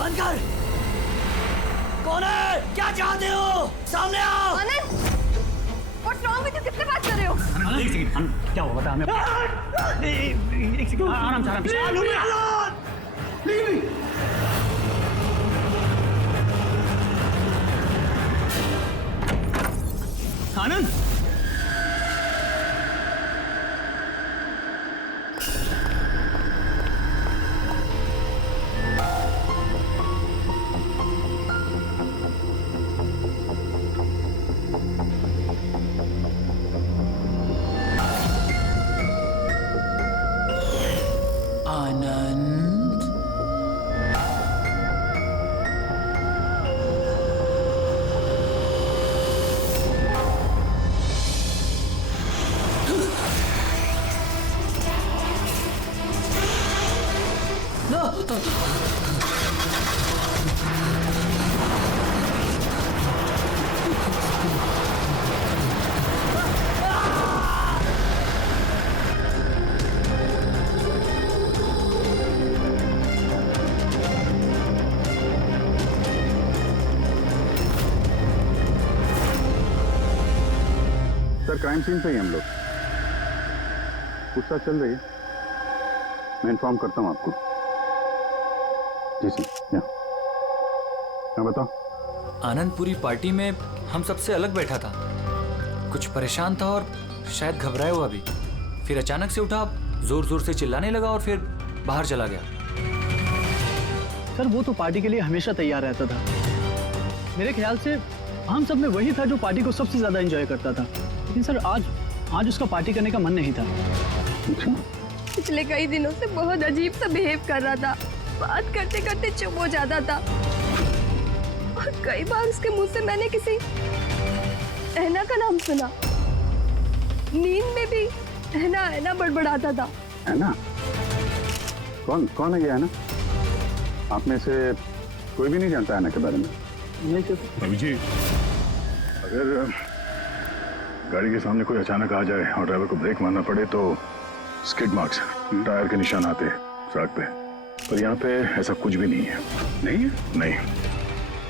बंद कर। कौन है? क्या चाहते हो? सामने आओ। आनंद, What's wrong with you? किससे बात कर रहे हो? एक सेकंड, क्या हुआ बता हमें। एक सेकंड, आराम से आनंद। आनंद, सर क्राइम सीन पे ही हम लोग पूछताछ चल रही है। मैं इन्फॉर्म करता हूँ आपको। जी सर। हाँ बताओ। आनंद पूरी पार्टी में हम सबसे अलग बैठा था, कुछ परेशान था और शायद घबराया हुआ भी। फिर अचानक से उठा, जोर जोर से चिल्लाने लगा और फिर बाहर चला गया। सर वो तो पार्टी के लिए हमेशा तैयार रहता था। मेरे ख्याल से हम सब में वही था जो पार्टी को सबसे ज्यादा एंजॉय करता था। लेकिन सर आज उसका पार्टी करने का मन नहीं था। पिछले कई दिनों से बहुत अजीब सा बिहेव कर रहा था। बात करते करते चुप हो जाता था और कई बार उसके मुंह से मैंने किसी ऐना का नाम सुना। नींद में भी ऐना ऐना बड़बड़ाता था। ऐना? कौन है ये ऐना? आप में से कोई भी नहीं जानता ऐना के बारे में? नहीं सर। रवि जी, अगर गाड़ी के सामने कोई अचानक आ जाए और ड्राइवर को ब्रेक मारना पड़े तो स्किड मार्क्स, टायर के निशान आते हैं सड़क पे। पर यहाँ पे ऐसा कुछ भी नहीं है। नहीं है? नहीं,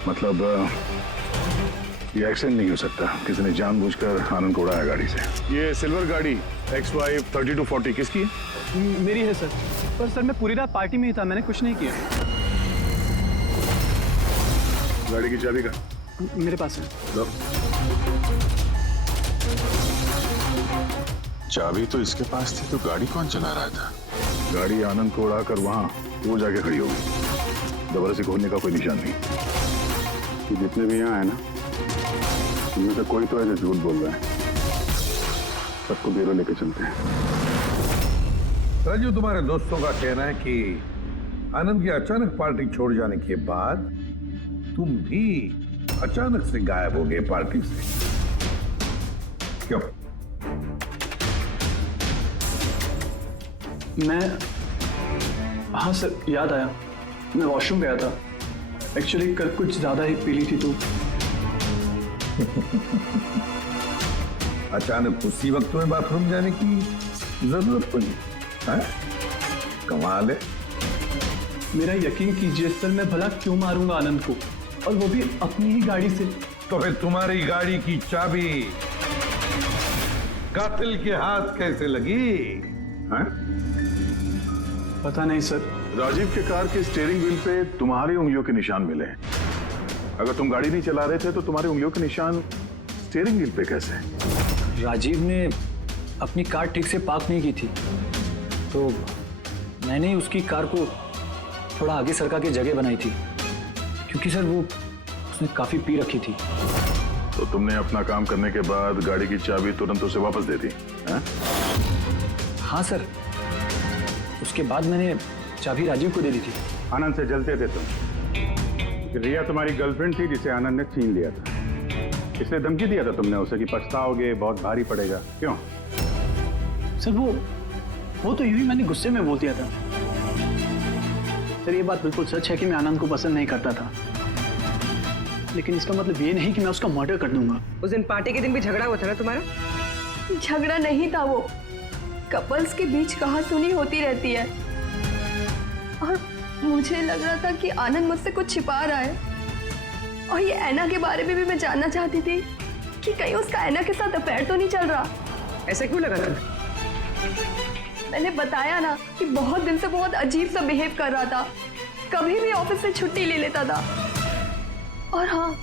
मतलब ये एक्सीडेंट नहीं हो सकता। किसी ने जानबूझकर आनंद को उड़ाया गाड़ी से। ये सिल्वर गाड़ी XY 3240 किसकी है? मेरी है सर। पर सर मैं पूरी रात पार्टी में ही था, मैंने कुछ नहीं किया। गाड़ी की चाबी का मेरे पास है। लो। चाबी तो इसके पास थी, तो गाड़ी कौन चला रहा था? गाड़ी आनंद को उड़ाकर वहां वो जाके खड़ी होगी। दोबारा से खोलने का कोई निशान नहीं। तो जितने भी यहाँ है ना, उनमें से कोई तो है जो झूठ बोल रहा है। सबको ब्यूरो लेके चलते हैं। राजू, तुम्हारे दोस्तों का कहना है कि आनंद की अचानक पार्टी छोड़ जाने के बाद तुम भी अचानक से गायब हो गए पार्टी से। क्यों? हाँ सर, याद आया। मैं वॉशरूम गया था। एक्चुअली कल कुछ ज्यादा ही पी ली थी तो। अचानक उसी वक्त तुम्हें बाथरूम जाने की जरूरत पड़ी? कमाल है। मेरा यकीन कीजिए सर, मैं भला क्यों मारूंगा आनंद को, और वो भी अपनी ही गाड़ी से। तो फिर तुम्हारी गाड़ी की चाबी कातिल के हाथ कैसे लगी? पता नहीं सर। राजीव के कार के स्टीयरिंग व्हील पे तुम्हारी उंगलियों के निशान मिले। अगर तुम गाड़ी नहीं चला रहे थे तो तुम्हारी उंगलियों के निशान स्टीयरिंग व्हील पे कैसे? राजीव ने अपनी कार ठीक से पार्क नहीं की थी, तो मैंने ही उसकी कार को थोड़ा आगे सरका के जगह बनाई थी, क्योंकि सर वो उसने काफी पी रखी थी। तो तुमने अपना काम करने के बाद गाड़ी की चाबी तुरंत उसे वापस दे दी? हाँ सर, उसके बाद मैंने चाबी राजीव को दे दी थी। आनंद से जलते थे तुम। रिया तुम्हारी गर्लफ्रेंड थी जिसे आनंद ने छीन लिया था, इसलिए धमकी दिया था तुमने उसे कि पछताओगे, बहुत भारी पड़ेगा। क्यों? सर वो तो यूं ही मैंने गुस्से में बोल दिया था। सर ये बात बिल्कुल सच है कि मैं आनंद को पसंद नहीं करता था, लेकिन इसका मतलब ये नहीं कि मैं उसका मर्डर कर दूंगा। उस दिन पार्टी के दिन भी झगड़ा हुआ था ना तुम्हारा? झगड़ा नहीं था, वो कपल्स के बीच कहासुनी होती रहती है। और मुझे लग रहा था कि आनंद मुझसे कुछ छिपा रहा है। और ये ऐना के बारे में भी मैं जानना चाहती थी कि कहीं उसका ऐना के साथ अफेयर तो नहीं चल रहा। ऐसा क्यों लगा तुम्हें? मैंने बताया ना कि बहुत दिन से बहुत अजीब सा बिहेव कर रहा था, कभी भी ऑफिस से छुट्टी ले लेता था। और हाँ,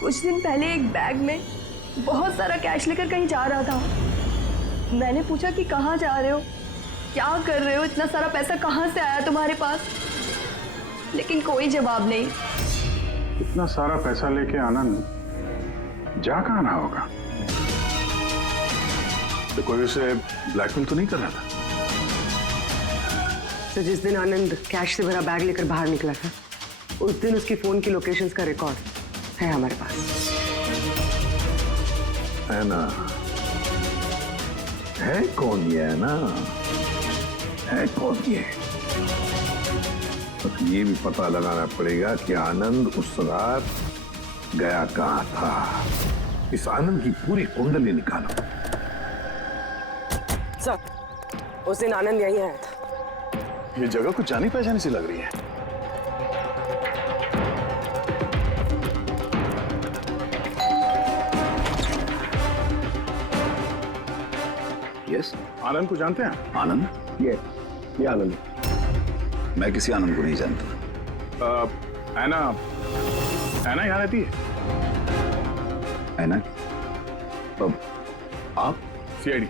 कुछ दिन पहले एक बैग में बहुत सारा कैश लेकर कहीं जा रहा था। मैंने पूछा कि कहाँ जा रहे हो, क्या कर रहे हो, इतना सारा पैसा कहाँ से आया तुम्हारे पास, लेकिन कोई जवाब नहीं। इतना सारा पैसा लेके आनंद जा कहाँ रहा होगा? तो कोई उसे ब्लैकमेल तो नहीं कर रहा था? तो जिस दिन आनंद कैश से भरा बैग लेकर बाहर निकला था, उस दिन उसकी फोन की लोकेशंस का रिकॉर्ड है हमारे पास। है ना? है कौन ये? है ना? है कौन ये? बस ये भी पता लगाना पड़ेगा कि आनंद उस रात गया कहाँ था। इस आनंद की पूरी कुंडली निकालो। सर, उस दिन आनंद यहीं आया था। ये जगह कुछ जानी पहचानी सी लग रही है। यस, आनंद को जानते हैं? आनंद? ये आनंद। मैं किसी आनंद को नहीं जानता। ऐना यहाँ रहती है? है ना? अब आप? CID.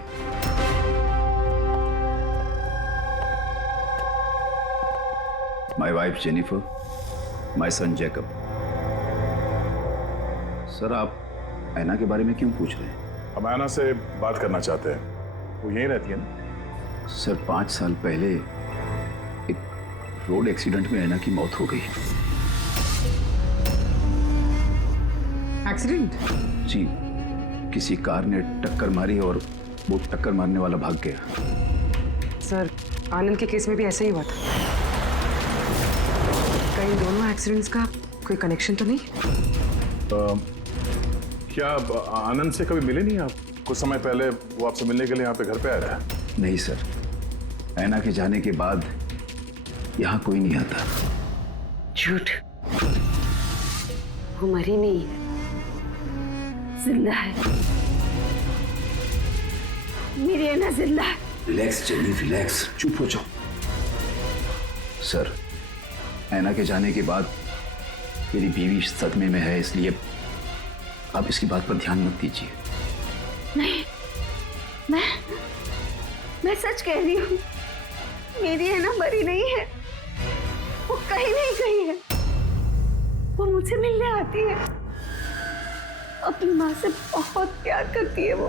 My wife Jennifer, my son Jacob. Sir, आप ऐना के बारे में क्यों पूछ रहे हैं? हम ऐना से बात करना चाहते हैं। वो यहीं रहती है ना? सर, 5 साल पहले एक रोड एक्सीडेंट में ऐना की मौत हो गई। एक्सीडेंट? जी, किसी कार ने टक्कर मारी और वो टक्कर मारने वाला भाग गया। सर, आनंद के केस में भी ऐसा ही हुआ था। कहीं दोनों एक्सीडेंट्स का कोई कनेक्शन तो नहीं? क्या आनंद से कभी मिले नहीं आप? कुछ समय पहले वो आपसे मिलने के लिए यहाँ पे घर पे आया था। नहीं सर, ऐना के जाने के बाद यहाँ कोई नहीं आता। झूठ, वो मरी नहीं है, जिंदा है। मेरी ऐना जिंदा है। रिलैक्स जेनी, रिलैक्स, चुप हो जाओ। सर, ऐना के जाने के बाद मेरी बीवी सदमे में है, इसलिए आप इसकी बात पर ध्यान मत दीजिए। नहीं, मैं सच कह रही हूँ, मेरी ऐना मरी नहीं है, वो कहीं नहीं गई है। वो मुझसे मिलने आती है, अपनी माँ से बहुत प्यार करती है वो।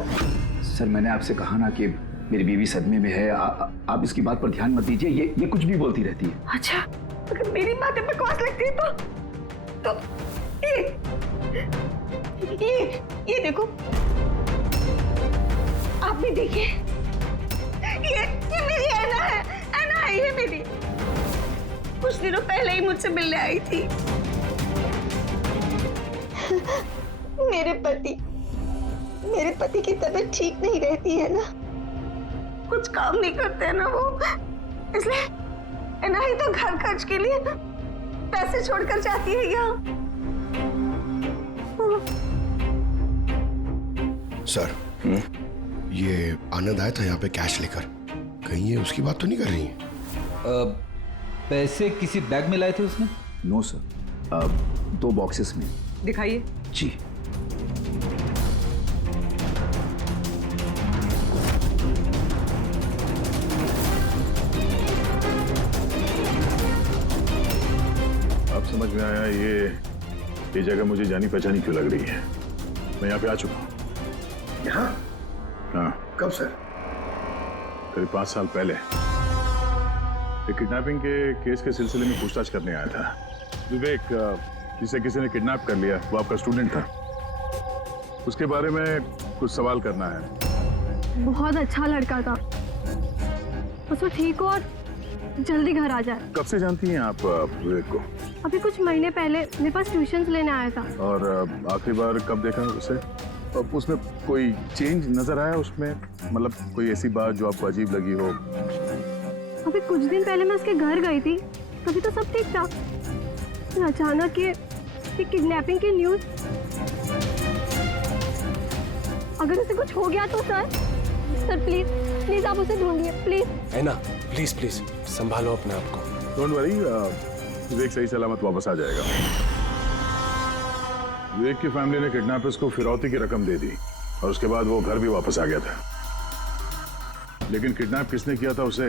सर, मैंने आपसे कहा ना कि मेरी बीवी सदमे में है, आप इसकी बात पर ध्यान मत दीजिए। ये कुछ भी बोलती रहती है। अच्छा, अगर मेरी बात पे बकवास लगती है तो ये देखो, आप भी देखिए, ये मेरी ऐना है, ऐना है ये मेरी। कुछ दिनों पहले ही मुझसे मिलने आई थी। मेरे पति की तबीयत ठीक नहीं रहती है ना, कुछ काम नहीं करते हैं ना वो, इसलिए ऐना ही तो घर खर्च के लिए पैसे छोड़कर जाती है यहाँ। सर, ये आनंद आया था यहाँ पे कैश लेकर, कहीं ये उसकी बात तो नहीं कर रही है? पैसे किसी बैग में लाए थे उसने? नो सर, 2 बॉक्सेस में। दिखाइए। जी। अब समझ में आया ये जगह मुझे जानी पहचानी क्यों लग रही है। मैं यहाँ पे आ चुका हूँ। यहाँ? हाँ। कब सर? करीब 5 साल पहले एक किडनैपिंग के केस के सिलसिले में पूछताछ करने आया था। विवेक, जिसे किसी ने किडनैप कर लिया, वो आपका स्टूडेंट था। उसके बारे में कुछ सवाल करना है। बहुत अच्छा लड़का था, उसको ठीक हो और जल्दी घर आ जाए। कब से जानती हैं आप विवेक को? अभी कुछ महीने पहले मेरे पास ट्यूशन्स लेने आया था। और आखिरी बार कब देखा उसे? उसमें कोई चेंज नजर आया उसमें? मतलब कोई ऐसी बात जो आपको अजीब लगी हो? अभी कुछ दिन पहले मैं उसके घर गई थी, कभी तो सब ठीक था, फिर अचानक ये किडनैपिंग की न्यूज। अगर उसे कुछ हो गया तो सर प्लीज प्लीज आप उसे ढूंढिए प्लीज। है ना, प्लीज प्लीज संभालो अपने आप को। डोंट वरी, विवेक सही सलामत वापस आ जाएगा। विवेक की फैमिली ने किडनैपर्स को फिरौती की रकम दे दी और उसके बाद वो घर भी वापस आ गया था, लेकिन किडनैप किसने किया था उसे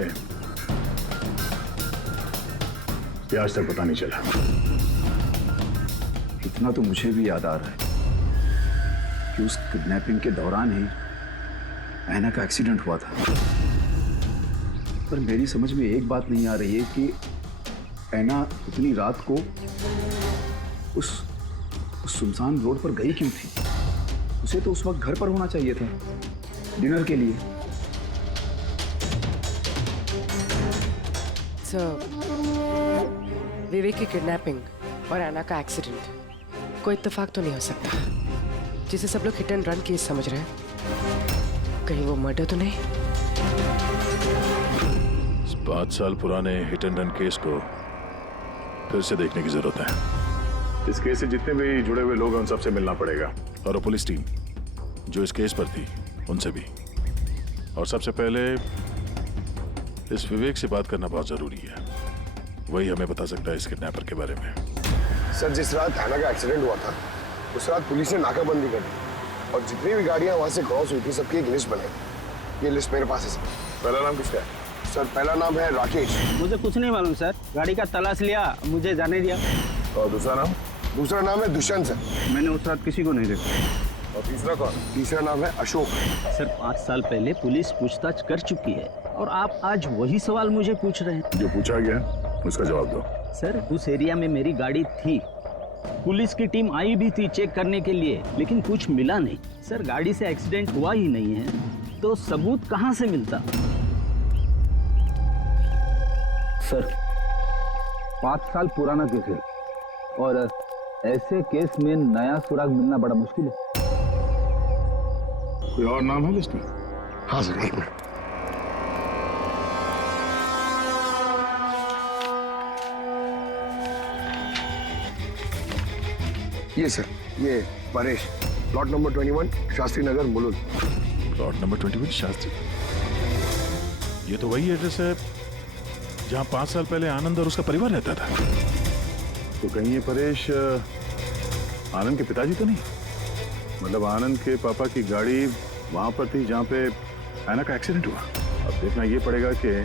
ये आज तक पता नहीं चला। इतना तो मुझे भी याद आ रहा है कि उस किडनैपिंग के दौरान ही ऐना का एक्सीडेंट हुआ था। पर मेरी समझ में एक बात नहीं आ रही है कि ऐना इतनी रात को उस सुनसान रोड पर गई क्यों थी? उसे तो उस वक्त घर पर होना चाहिए था डिनर के लिए। विवेक की किडनैपिंग और ऐना का एक्सीडेंट कोई इत्तेफाक तो नहीं हो सकता, जिसे सब लोग हिट एंड रन केस समझ रहे हैं। कहीं वो मर्डर तो नहीं? 5 साल पुराने हिट एंड रन केस को फिर से देखने की जरूरत है। इस केस से जितने भी जुड़े हुए लोग हैं उन सबसे मिलना पड़ेगा, और वो पुलिस टीम जो इस केस पर थी उनसे भी। और सबसे पहले इस विवेक से बात करना बहुत जरूरी है, वही हमें बता सकता है इस किडनैपर के बारे में। सर, जिस रात ऐना का एक्सीडेंट हुआ था उस रात पुलिस ने नाकाबंदी कर दी और जितनी भी गाड़ियां वहां से क्रॉस हुई थी सबकी एक लिस्ट बनाई। ये लिस्ट मेरे पास है सर। पहला नाम किसका है? सर, पहला नाम है राकेश। मुझे कुछ नहीं मालूम सर, गाड़ी का तलाश लिया, मुझे जाने दिया। और दूसरा नाम? दूसरा नाम है दुष्यंत सर। मैंने उस रात किसी को नहीं देखा। और तीसरा कौन? तीसरा नाम है अशोक। सर 5 साल पहले पुलिस पूछताछ कर चुकी है और आप आज वही सवाल मुझे पूछ रहे हैं। जो पूछा गया उसका जवाब दो। सर उस एरिया में मेरी गाड़ी थी, पुलिस की टीम आई भी थी चेक करने के लिए, लेकिन कुछ मिला नहीं। सर गाड़ी से एक्सीडेंट हुआ ही नहीं है तो सबूत कहां से मिलता? सर 5 साल पुराना केस है और ऐसे केस में नया सुराग मिलना बड़ा मुश्किल है। कोई और नाम है लिस्ट में? हाँ सर, एक मिनट। ये सर, ये Paresh, plot number 21 Shastri Nagar Mulund. Plot number 21 Shastri, ये तो वही एड्रेस है जहां 5 साल पहले आनंद और उसका परिवार रहता था। तो कहीं ये परेश आनंद के पिताजी तो नहीं? मतलब आनंद के पापा की गाड़ी वहां पर थी जहां पे ऐना का एक्सीडेंट हुआ। अब देखना ये पड़ेगा कि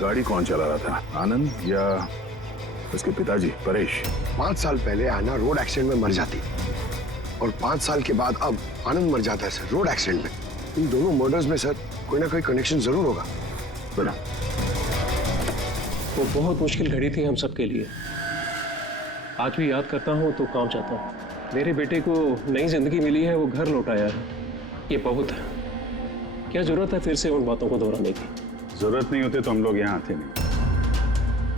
गाड़ी कौन चला रहा था, आनंद या उसके पिताजी परेश। 5 साल पहले ऐना रोड एक्सीडेंट में मर जाती और 5 साल के बाद अब आनंद मर जाता है सर रोड एक्सीडेंट में। इन दोनों मर्डर्स में सर कोई ना कोई कनेक्शन जरूर होगा। बोला वो बहुत मुश्किल घड़ी थी हम सबके लिए। आज भी याद करता हूँ तो काम चाहता हूँ। मेरे बेटे को नई जिंदगी मिली है, वो घर लौटाया है, ये बहुत है। क्या जरूरत है फिर से उन बातों को दोहराने की? जरूरत नहीं होती तो हम लोग यहाँ आते नहीं।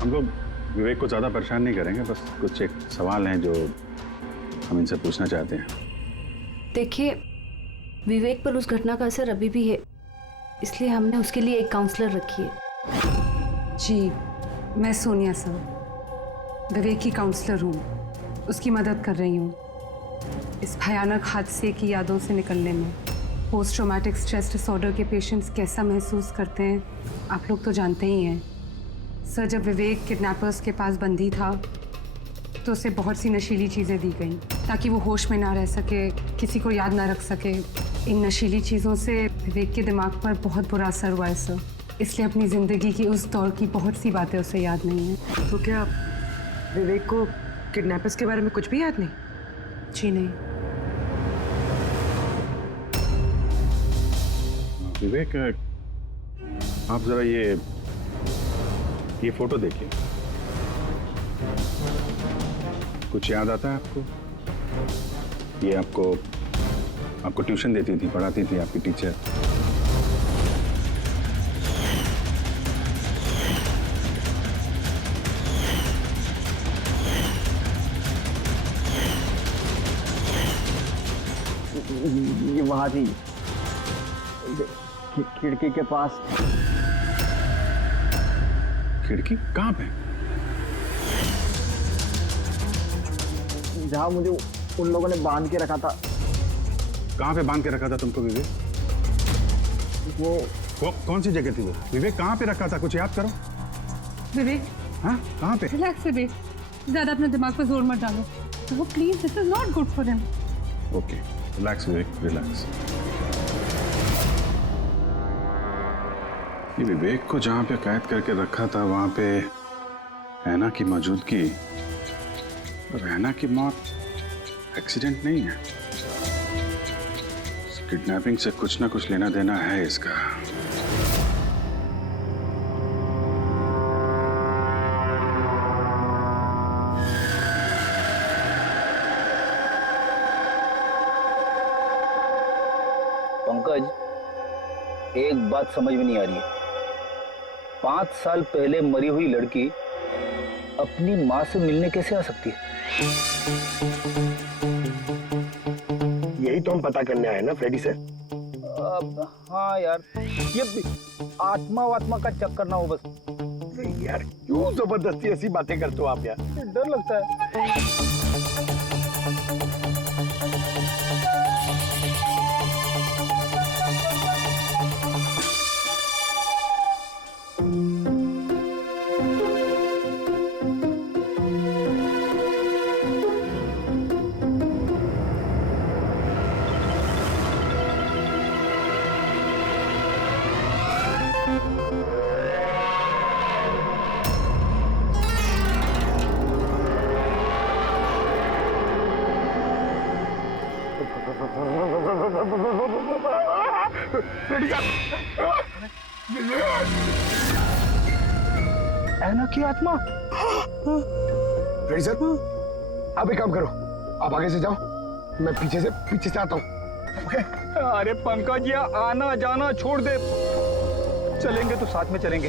हम लोग विवेक को ज्यादा परेशान नहीं करेंगे, बस कुछ एक सवाल हैं जो हम इनसे पूछना चाहते हैं। देखिए, विवेक पर उस घटना का असर अभी भी है, इसलिए हमने उसके लिए एक काउंसलर रखी है। जी, मैं सोनिया सर, विवेक की काउंसलर हूँ, उसकी मदद कर रही हूँ इस भयानक हादसे की यादों से निकलने में। पोस्ट ट्रॉमेटिक स्ट्रेस डिसऑर्डर के पेशेंट्स कैसा महसूस करते हैं आप लोग तो जानते ही हैं। सर, जब विवेक किडनैपर्स के पास बंदी था तो उसे बहुत सी नशीली चीज़ें दी गई ताकि वो होश में ना रह सके, किसी को याद ना रख सके। इन नशीली चीज़ों से विवेक के दिमाग पर बहुत बुरा असर हुआ है सर, इसलिए अपनी ज़िंदगी की उस दौर की बहुत सी बातें उसे याद नहीं है। तो क्या विवेक को किडनैपर्स के बारे में कुछ भी याद नहीं? जी नहीं। विवेक, आप जरा ये फोटो देखिए, कुछ याद आता है आपको? ये आपको ट्यूशन देती थी, पढ़ाती थी आपकी टीचर। ये वहां थी खिड़की के पास। खिड़की कहाँ पे? जहाँ मुझे उन लोगों ने बांध के रखा था। कहाँ पे बांध के रखा था तुमको विवेक? वो कौन सी जगह थी वो? विवेक कहाँ पे रखा था, कुछ याद करो। विवेक, हाँ कहाँ पे? रिलैक्स विवेक, ज्यादा अपने दिमाग पर जोर मत डालो। वो please, this is not good for him. Okay relax Vivek, relax. ये विवेक को जहाँ पे कैद करके रखा था वहाँ पे हैना की मौजूदगी और हैना की मौत एक्सीडेंट नहीं है। किडनैपिंग से कुछ ना कुछ लेना देना है इसका। पंकज, एक बात समझ में नहीं आ रही है। 5 साल पहले मरी हुई लड़की अपनी माँ से मिलने कैसे आ सकती है? यही तो हम पता करने आए ना फ्रेडी से। हाँ यार, ये आत्मा का चक्कर ना हो बस। यार क्यों जबरदस्ती ऐसी बातें करते हो आप यार? डर लगता है। ऐना की आत्मा। फ्रेडी सर, आप एक काम करो, आप आगे से जाओ, मैं पीछे से आता हूँ। अरे पंकज, ये आना जाना छोड़ दे, चलेंगे तो साथ में चलेंगे।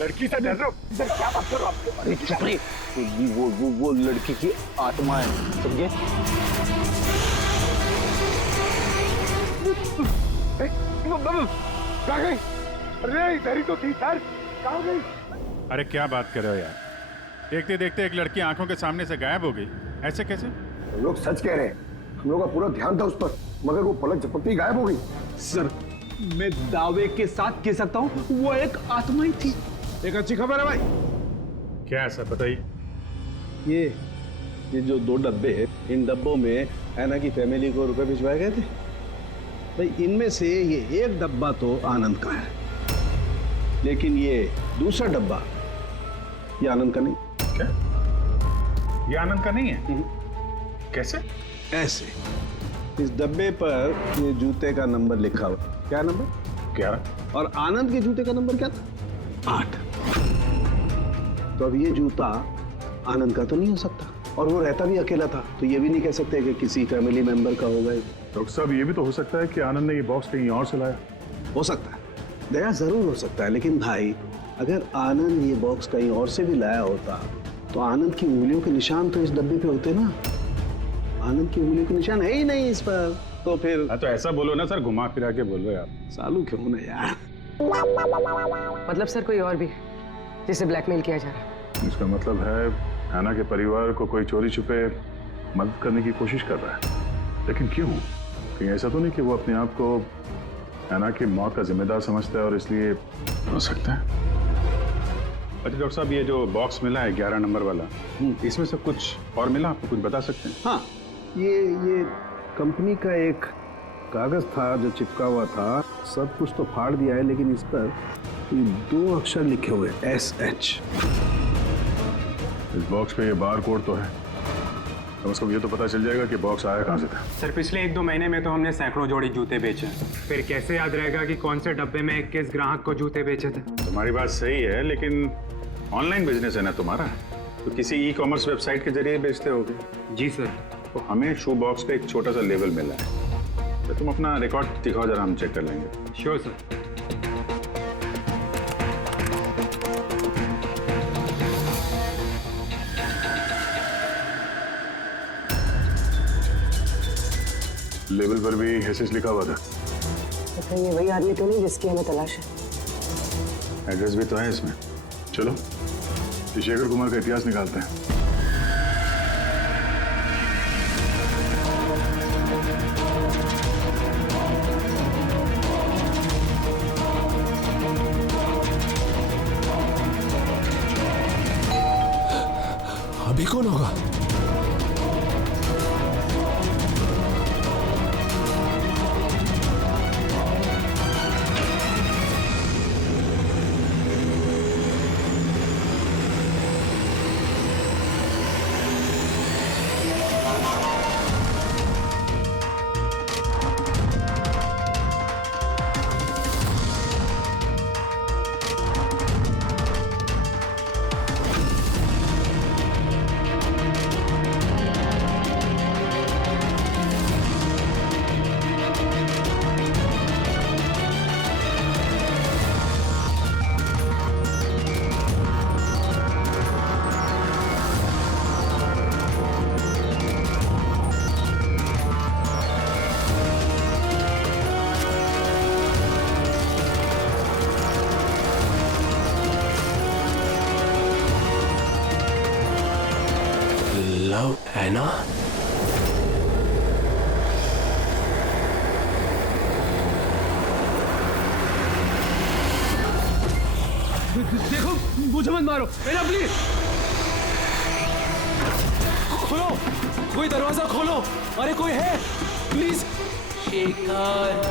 लड़की से डर रहे हो? सर क्या बात कर रहे हो आप? अरे चुप रहे, वो लड़की की आत्मा है, समझे? कहाँ गई? अरे इधर ही तो थी सर, कहाँ गई? अरे क्या बात कर रहे हो यार? देखते देखते एक लड़की आंखों के सामने से गायब हो गई, ऐसे कैसे? हम लोग सच कह रहे हैं, हम लोग का पूरा ध्यान था उस पर, मगर वो पलक झपकते ही गायब हो गई। सर मैं दावे के साथ कह सकता हूँ वो एक आत्मा ही थी। एक अच्छी खबर है भाई। क्या है सर, बताइए। ये जो 2 डब्बे हैं, इन डब्बों में ऐना की फैमिली को रुपए भिजवाए गए थे भाई। इनमें से ये एक डब्बा तो आनंद का है, लेकिन ये दूसरा डब्बा ये आनंद का नहीं। क्या? ये आनंद का नहीं है? कैसे? ऐसे, इस डब्बे पर ये जूते का नंबर लिखा हुआ। क्या नंबर? 11। और आनंद के जूते का नंबर क्या था? 8। तो अब ये जूता आनंद का तो नहीं हो सकता, और वो रहता भी अकेला था, तो ये भी नहीं कह सकते कि किसी फैमिली मेंबर का होगा। डॉक्टर साहब, ये भी तो हो सकता है कि आनंद ने ये बॉक्स कहीं और से लाया। हो सकता है, दया जरूर हो सकता है, लेकिन भाई अगर आनंद ये बॉक्स कहीं और से भी लाया होता तो आनंद की उंगलियों के निशान तो इस डब्बे पे होते ना। आनंद की उंगलियों के निशान है ही नहीं इस पर, तो फिर। हाँ तो ऐसा बोलो ना सर, घुमा फिरा के बोल रहे आप। सालू क्यों ना यार। मतलब सर कोई और भी जिसे ब्लैकमेल किया जा रहा है? इसका मतलब है हैना के परिवार को कोई चोरी छुपे मदद करने की कोशिश कर रहा है, लेकिन क्यों? कहीं ऐसा तो नहीं कि वो अपने आप को हैना की मौत का जिम्मेदार समझता है और इसलिए? हो सकता है। अच्छा डॉक्टर साहब, ये जो बॉक्स मिला है 11 नंबर वाला, इसमें से कुछ और मिला? आपको कुछ बता सकते हैं? हाँ, ये कंपनी का एक कागज था जो चिपका हुआ था। सब कुछ तो फाड़ दिया है, लेकिन इस पर 2 अक्षर लिखे हुए SH। इस बॉक्स पे ये बार कोड तो है, कम से कम ये तो पता चल जाएगा कि बॉक्स आया कहाँ से था। सर पिछले 1-2 महीने में तो हमने सैकड़ों जोड़ी जूते बेचे, फिर कैसे याद रहेगा कि कौन से डब्बे में किस ग्राहक को जूते बेचे थे? तुम्हारी बात सही है, लेकिन ऑनलाइन बिजनेस है ना तुम्हारा, तो किसी ई-कॉमर्स वेबसाइट के जरिए बेचते होगे। जी सर। तो हमें शू बॉक्स पे एक छोटा सा लेबल मिला है, तो तुम अपना रिकॉर्ड दिखाओ जरा, हम चेक कर लेंगे। Sure sir. लेबल पर भी एसएस लिखा हुआ था। तो ये वही आदमी तो नहीं जिसकी हमें तलाश है? एड्रेस भी तो है इसमें। चलो शेखर कुमार का इतिहास निकालते हैं। अभी कौन होगा? लव ऐना? देखो, मुझे मत मारो, ऐना प्लीज। खोलो, कोई दरवाजा खोलो। अरे कोई है, प्लीज। शेखर,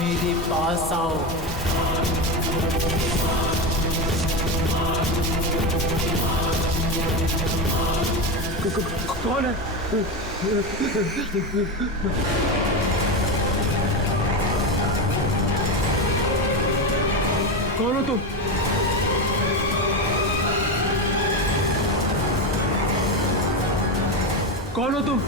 मेरे पास आओ। कौन है? कौन हो तुम? कौन हो तुम?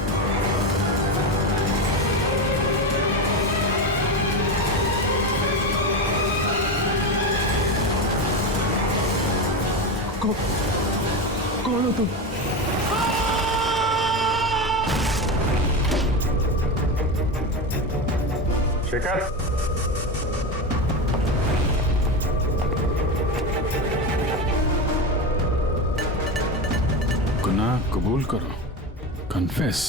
कौन हो तुम? शेखर, गुनाह कबूल करो, कन्फेस।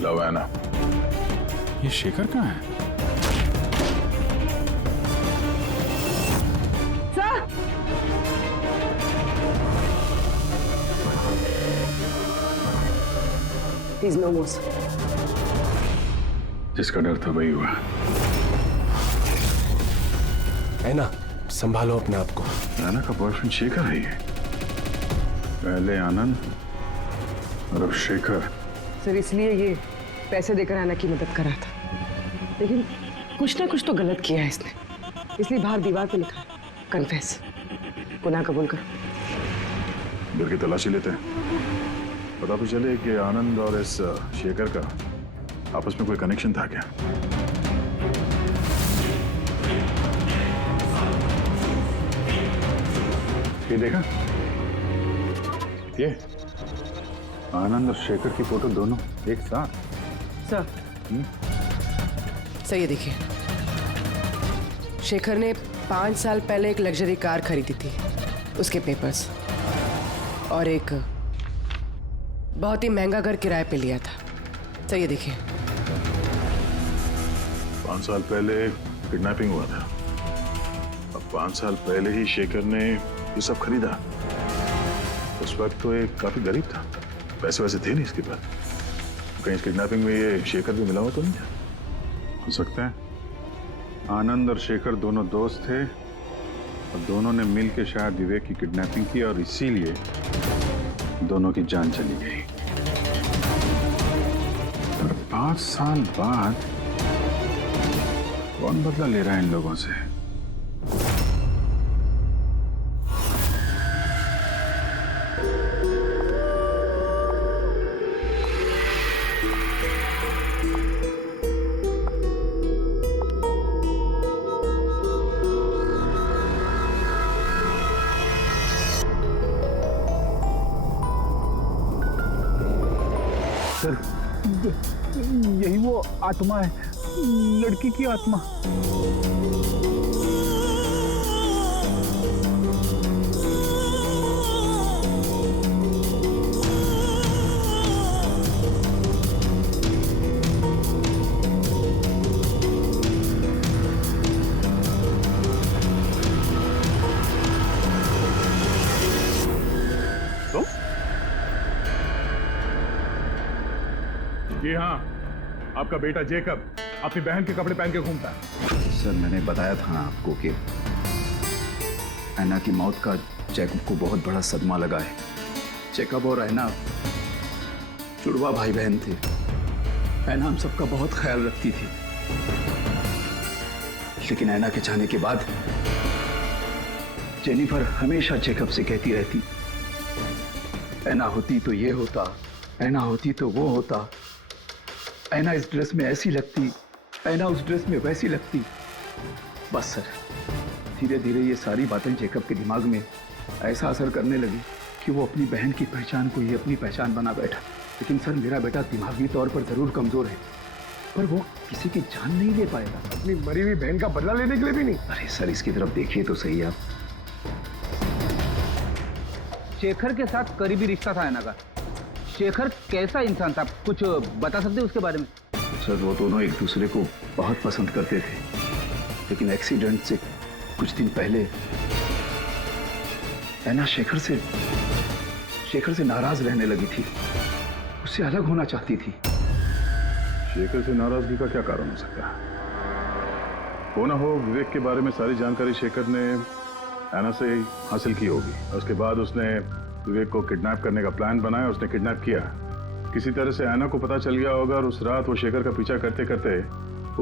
लव ऐना, ये शेखर कहाँ है? He's no more. जिसका डर था वही हुआ। ऐना, संभालो अपने आप को। ऐना का बॉयफ्रेंड शेखर है ये। पहले आनंद और अब शेखर। सर, इसलिए ये पैसे देकर ऐना की मदद कर रहा था, लेकिन कुछ ना कुछ तो गलत किया है इसने, इसलिए बाहर दीवार पे लिखा है कन्फेस, गुनाह कबूल करो। घर की तलाशी लेते हैं, पता तो चले कि आनंद और इस शेखर का आपस में कोई कनेक्शन था क्या। ये देखा, ये आनंद और शेखर की फोटो दोनों एक साथ। सर, सर ये देखिए, शेखर ने 5 साल पहले एक लग्जरी कार खरीदी थी, उसके पेपर्स, और एक बहुत ही महंगा घर किराए पे लिया था। सर ये देखिए, 5 साल पहले किडनैपिंग हुआ था, अब 5 साल पहले ही शेखर ने ये सब खरीदा। उस वक्त तो ये काफी गरीब था, पैसे वैसे थे नहीं इसके पास। कहीं इस किडनैपिंग में ये शेखर भी मिला हुआ तो नहीं हो सकता है आनंद और शेखर दोनों दोस्त थे और दोनों ने मिलकर शायद विवेक की किडनैपिंग की और इसीलिए दोनों की जान चली गई। और 5 साल बाद कौन बदला ले रहा है इन लोगों से? यही वो आत्मा है, लड़की की आत्मा। जी हाँ, आपका बेटा जेकब अपनी बहन के कपड़े पहन के घूमता है। सर मैंने बताया था ना आपको कि ऐना की मौत का जैकब को बहुत बड़ा सदमा लगा है। जैकब और ऐना जुड़वा भाई बहन थे। ऐना हम सबका बहुत ख्याल रखती थी, लेकिन ऐना के जाने के बाद जेनिफर हमेशा जैकब से कहती रहती, ऐना होती तो ये होता, ऐना होती तो वो होता, ऐना इस ड्रेस में ऐसी लगती, ऐना उस ड्रेस में वैसी लगती। बस सर, धीरे धीरे ये सारी बातें जैकब के दिमाग में ऐसा असर करने लगी कि वो अपनी बहन की पहचान को ही अपनी पहचान बना बैठा। लेकिन सर, मेरा बेटा दिमागी तौर पर जरूर कमजोर है, पर वो किसी की जान नहीं ले पाएगा। अपनी मरी हुई बहन का बदला लेने के लिए भी नहीं। अरे सर, इसकी तरफ देखिए तो सही आप। शेखर के साथ करीबी रिश्ता था ऐना का। शेखर कैसा इंसान था, कुछ बता सकते हैं उसके बारे में? सर, वो दोनों एक दूसरे को बहुत पसंद करते थे, लेकिन एक्सीडेंट से कुछ दिन पहले ऐना शेखर से नाराज रहने लगी थी, उससे अलग होना चाहती थी। शेखर से नाराजगी का क्या कारण हो सकता है? हो ना हो, विवेक के बारे में सारी जानकारी शेखर ने ऐना से हासिल की होगी। उसके बाद उसने विवेक को किडनैप करने का प्लान बनाया, उसने किडनैप किया। किसी तरह से ऐना को पता चल गया होगा और उस रात वो शेखर का पीछा करते करते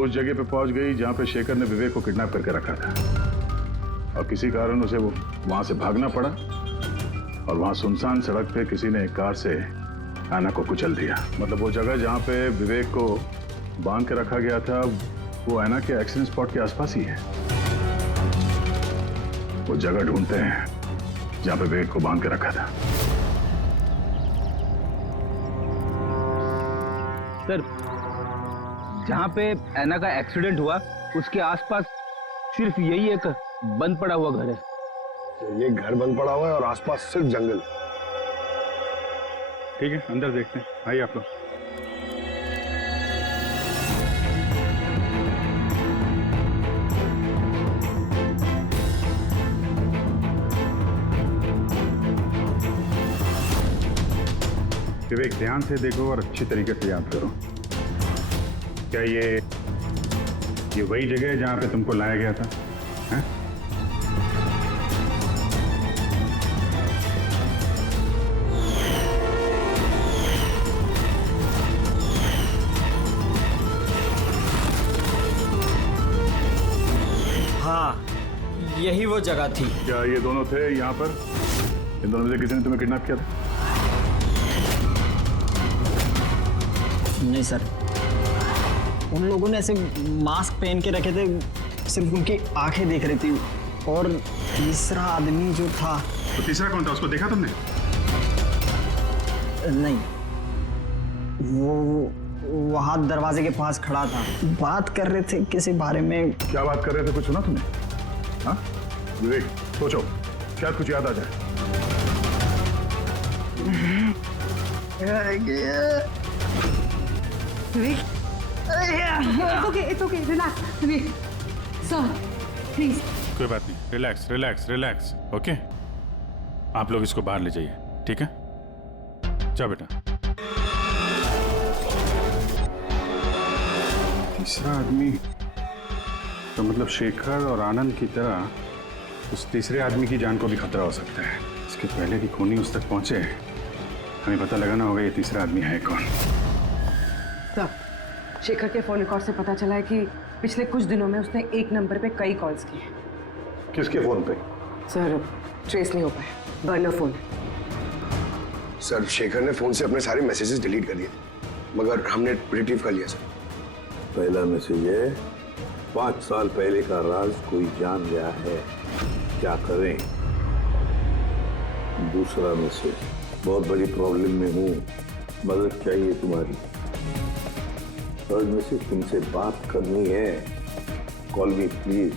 उस जगह पे पहुंच गई जहां पे शेखर ने विवेक को किडनैप करके रखा था, और किसी कारण उसे वो वहां से भागना पड़ा, और वहां सुनसान सड़क पे किसी ने एक कार से ऐना को कुचल दिया। मतलब वो जगह जहां पे विवेक को बांध के रखा गया था, वो ऐना के एक्सीडेंट स्पॉट के आसपास ही है। वो जगह ढूंढते हैं जहां पे विवेक को बांध के रखा था। सर, जहाँ पे ऐना का एक्सीडेंट हुआ उसके आसपास सिर्फ यही एक बंद पड़ा हुआ घर है। ये घर बंद पड़ा हुआ है और आसपास सिर्फ जंगल। ठीक है, अंदर देखते हैं। आइए आप लोग। विवेक, ध्यान से देखो और अच्छी तरीके से याद करो। क्या ये वही जगह है जहां पे तुमको लाया गया था? है? हाँ, यही वो जगह थी। क्या ये दोनों थे यहाँ पर? इन दोनों में से किसी ने तुम्हें किडनैप किया था? नहीं सर, उन लोगों ने ऐसे मास्क पहन के रखे थे, सिर्फ उनकी आंखें देख रही थी। और तीसरा आदमी जो था, तो तीसरा कौन था? उसको देखा तुमने? नहीं, वो वहां दरवाजे के पास खड़ा था, बात कर रहे थे किसी बारे में। क्या बात कर रहे थे, कुछ सुना तुमने? हाँ विवेक, सोचो, शायद कुछ याद आ जाए। It's okay, relax. Sir, please. कोई बात नहीं, रिलैक्स रिलैक्स रिलैक्स। ओके, आप लोग इसको बाहर ले जाइए, ठीक है? जाओ बेटा। तीसरा आदमी तो मतलब शेखर और आनंद की तरह उस तीसरे आदमी की जान को भी खतरा हो सकता है। इसके पहले कि खूनी उस तक पहुंचे, हमें पता लगाना होगा ये तीसरा आदमी है कौन। सर, शेखर के फोन रिकॉर्ड से पता चला है कि पिछले कुछ दिनों में उसने एक नंबर पे कई कॉल्स किए। किसके फोन पे? सर, ट्रेस नहीं हो पाया, बर्नर फोन। सर, शेखर ने फोन से अपने सारे मैसेजेस डिलीट कर दिए, मगर हमने रिट्रीव कर लिया सर। पहला मैसेज है, 5 साल पहले का राज कोई जान गया है, क्या करें। दूसरा मैसेज, बहुत बड़ी प्रॉब्लम में हूँ, मदद चाहिए तुम्हारी। थर्ड में से तुमसे बात करनी है। Call me please.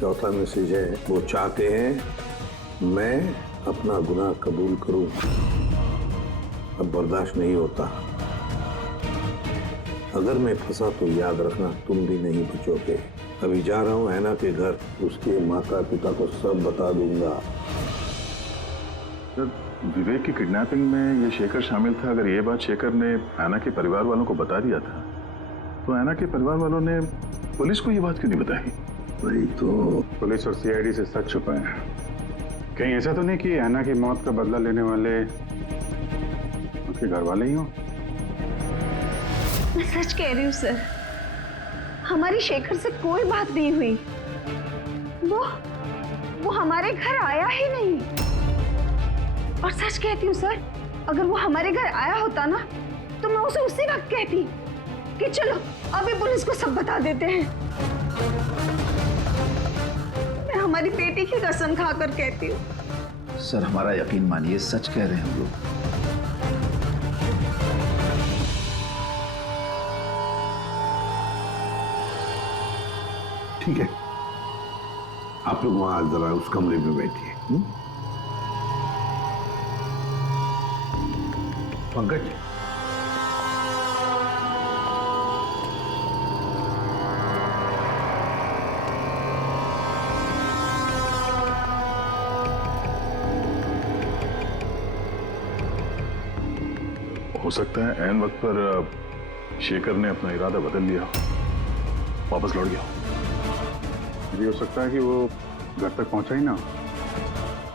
चौथा मैसेज है, वो चाहते हैं मैं अपना गुनाह कबूल करूं। अब बर्दाश्त नहीं होता। अगर मैं फंसा तो याद रखना तुम भी नहीं बचोगे। अभी जा रहा हूं ऐना के घर, उसके माता पिता को सब बता दूंगा। सर, विवेक की किडनैपिंग में ये शेखर शामिल था। अगर ये बात शेखर ने ऐना के परिवार वालों को बता दिया था, तो ऐना के परिवार वालों ने पुलिस को ये बात क्यों नहीं बताई? वही तो, पुलिस और सीआईडी से सच छुपाए। कहीं ऐसा तो नहीं कि ऐना की मौत का बदला लेने वाले उसके घर वाले ही हो? मैं सच कह रही हूँ सर, हमारी शेखर से कोई बात नहीं हुई। वो हमारे घर आया ही नहीं। और सच कहती हूँ सर, अगर वो हमारे घर आया होता ना, तो मैं उसे उसी वक्त कहती कि चलो अभी पुलिस को सब बता देते हैं। मैं हमारी बेटी की कसम खाकर कहती हूँ। सर, हमारा यकीन मानिए, सच कह रहे हैं हम लोग। ठीक है, आप लोग वहां जरा उस कमरे में बैठिए। पंकज, हो सकता है ऐन वक्त पर शेखर ने अपना इरादा बदल लिया, वापस लौट गया। ये हो सकता है कि वो घर तक पहुंचा ही ना,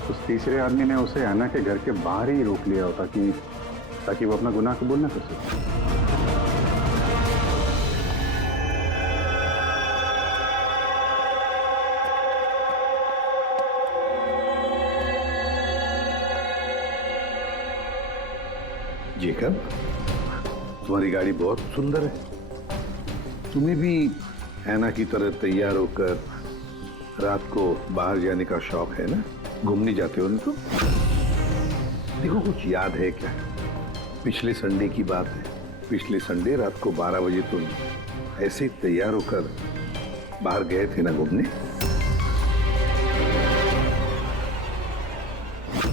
उस तीसरे आदमी ने उसे ऐना के घर के बाहर ही रोक लिया हो ताकि वो अपना गुनाह कबूल न कर सके। जेकब, तुम्हारी गाड़ी बहुत सुंदर है। तुम्हें भी ऐना की तरह तैयार होकर रात को बाहर जाने का शौक है ना? घूमने जाते हो ना? तो देखो, कुछ याद है क्या? पिछले संडे की बात है। पिछले संडे रात को 12 बजे तुम ऐसे तैयार होकर बाहर गए थे ना घूमने?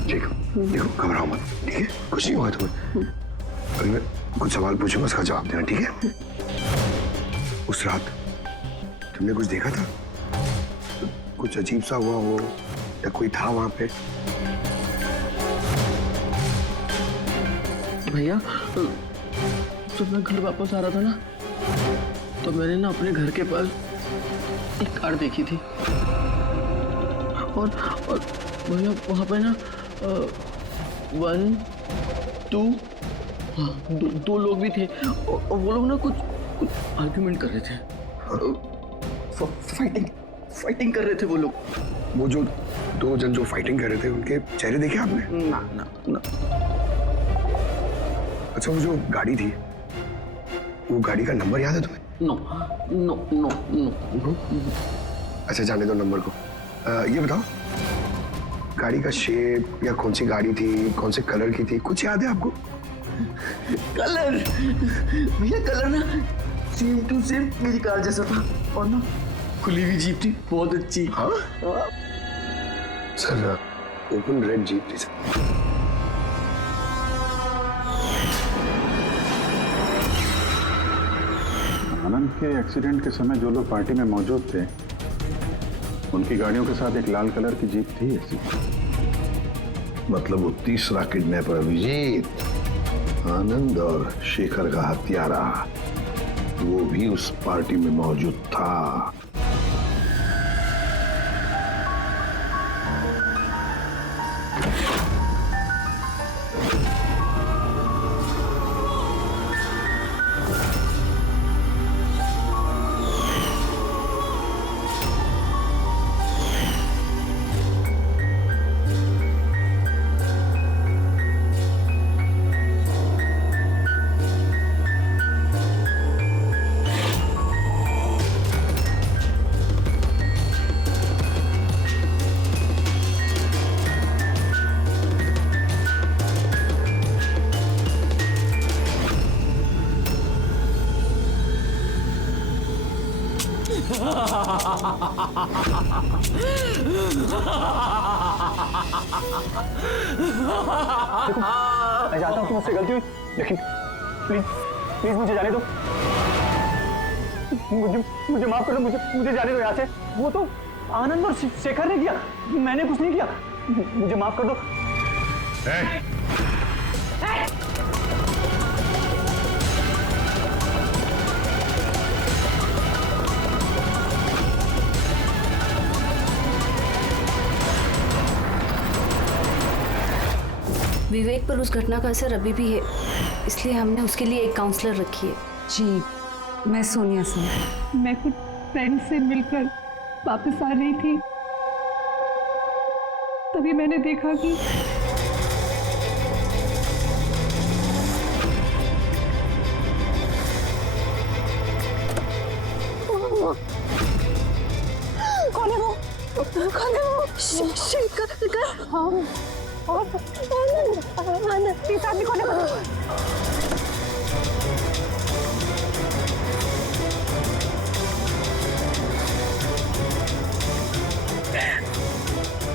देखो, घबराओ मत, ठीक है? कुछ नहीं हुआ तुम्हें। अभी मैं कुछ सवाल पूछूंगा, उसका जवाब देना, ठीक है? उस रात तुमने कुछ देखा था? कुछ अजीब सा हुआ हो या कोई था वहां पे? भैया, जब मैं घर वापस आ रहा था ना, तो मैंने ना अपने घर के पास एक कार देखी थी। और भैया, वहां पे ना 1, 2, हाँ, दो लोग भी थे। और वो लोग ना कुछ आर्ग्यूमेंट कर रहे थे। फाइटिंग कर रहे थे वो लोग। वो जो 2 जन जो फाइटिंग कर रहे थे, उनके चेहरे देखे आपने? ना। अच्छा, वो जो गाड़ी थी, वो गाड़ी का नंबर याद है तुम्हें? नो। अच्छा, जाने दो नंबर को। ये बताओ, गाड़ी का शेप या कौन सी गाड़ी थी, कौन से कलर की थी, कुछ याद है आपको? कलर भैया, कलर ना सेम टू सेम मेरी कार जैसा था। और ना खुली हुई जीप थी, बहुत अच्छी। हाँ? सर, ओपन रेड जीप थी सर। आनंद के एक्सीडेंट के समय जो लोग पार्टी में मौजूद थे, उनकी गाड़ियों के साथ एक लाल कलर की जीप थी ऐसी। मतलब वो तीसरा किडनैपर अभिजीत, आनंद और शेखर का हत्यारा, वो भी उस पार्टी में मौजूद था। देखो, मैं जानता हूँ कि मुझसे गलती हुई, लेकिन प्लीज प्लीज मुझे जाने दो। मुझे माफ कर दो, मुझे जाने दो यहाँ से। वो तो आनंद और शेखर ने किया, मैंने कुछ नहीं किया। मुझे माफ कर दो। विवेक पर उस घटना का असर अभी भी है, इसलिए हमने उसके लिए एक काउंसलर रखी है। जी, मैं सोनिया सिंह। मैं कुछ फ्रेंड से मिलकर वापस आ रही थी, तभी मैंने देखा कि कौन है वो? कौन है वो? शेखर। हाँ, आनंद, इस आदमी कौन है?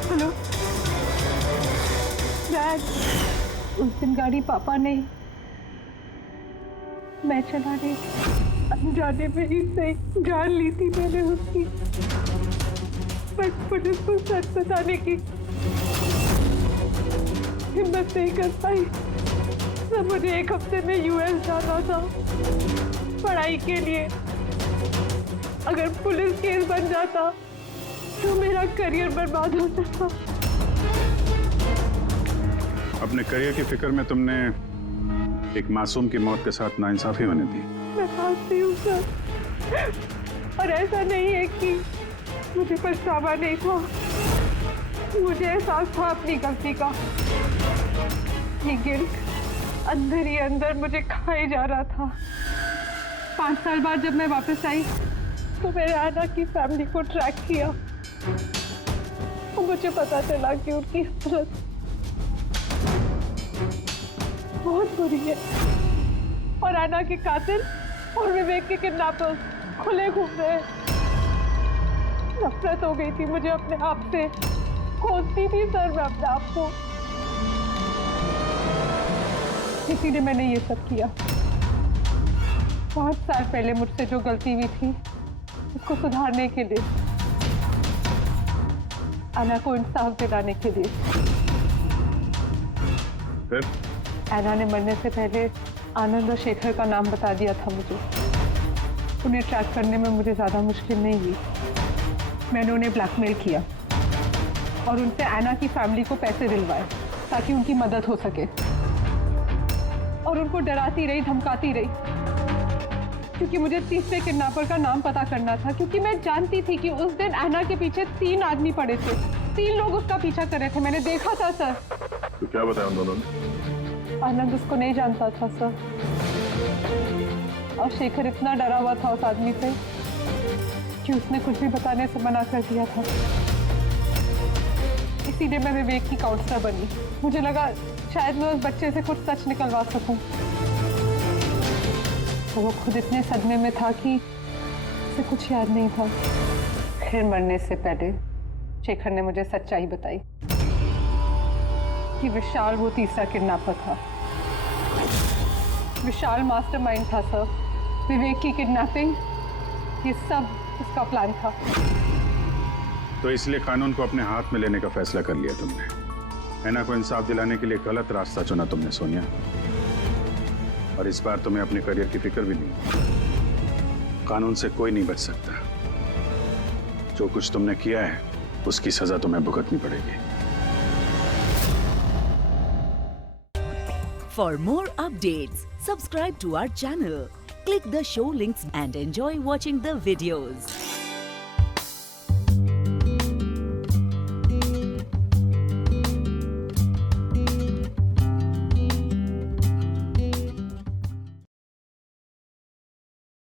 हेलो डैड, उस दिन गाड़ी पापा ने, मैं चला रही थी, अनजाने में ही सही जान ली थी मैंने उसकी, बट पुलिस को सच बताने की हिम्मत नहीं कर पाई। सब मुझे एक हफ्ते में यूएस जाना था पढ़ाई के लिए। अगर पुलिस केस बन जाता तो मेरा करियर बर्बाद हो सकता। अपने करियर की फिक्र में तुमने एक मासूम की मौत के साथ नाइंसाफी होने दी। मैं मानती हूँ सर, और ऐसा नहीं है कि मुझे पछतावा नहीं था, मुझे एहसास था अपनी गलती का। ये गिल्ट अंदर ही अंदर मुझे खाए जा रहा था। 5 साल बाद जब मैं वापस आई तो मैंने आना की फैमिली को ट्रैक किया और मुझे पता चला कि उनकी हालत बहुत बुरी है और आना के कातिल और विवेक के किडनैपर्स खुले घूम रहे हैं। नफरत हो गई थी मुझे अपने आप से, खोजती थी सर मैं अपने आप को, इसीलिए मैंने ये सब किया। 5 साल पहले मुझसे जो गलती हुई थी उसको सुधारने के लिए, आना को इंसाफ दिलाने के लिए। फिर ऐना ने मरने से पहले आनंद और शेखर का नाम बता दिया था मुझे। उन्हें ट्रैक करने में मुझे ज़्यादा मुश्किल नहीं हुई। मैंने उन्हें ब्लैकमेल किया और उनसे ऐना की फैमिली को पैसे दिलवाए ताकि उनकी मदद हो सके, और उनको डराती रही, धमकाती रही, क्योंकि मुझे तीसरे किडनैपर का नाम पता करना था, क्योंकि मैं जानती थी कि उस दिन ऐना के पीछे 3 आदमी पड़े थे, 3 लोग उसका पीछा कर रहे थे। मैंने देखा था सर। तो क्या बताया उन दोनों ने? आनंद उसको नहीं जानता था सर, और शेखर इतना डरा हुआ था उस आदमी से कि उसने कुछ भी बताने से मना कर दिया था। इसीलिए मैं विवेक की काउंसलर बनी। मुझे लगा शायद मैं उस बच्चे से कुछ सच निकलवा सकूं। तो वो खुद इतने सदमे में था कि उसे कुछ याद नहीं था। फिर मरने से पहले शेखर ने मुझे सच्चाई बताई कि विशाल वो तीसरा किडनैपर था। विशाल मास्टरमाइंड था सर। विवेक की किडनैपिंग, ये सब उसका प्लान था। तो इसलिए कानून को अपने हाथ में लेने का फैसला कर लिया तुमने। ऐना को इंसाफ दिलाने के लिए गलत रास्ता चुना तुमने सोनिया, और इस बार तुम्हें अपने करियर की फिक्र भी नहीं। कानून से कोई नहीं बच सकता। जो कुछ तुमने किया है उसकी सजा तुम्हें भुगतनी पड़ेगी। For more updates, subscribe to our channel, click the show links and enjoy watching the videos.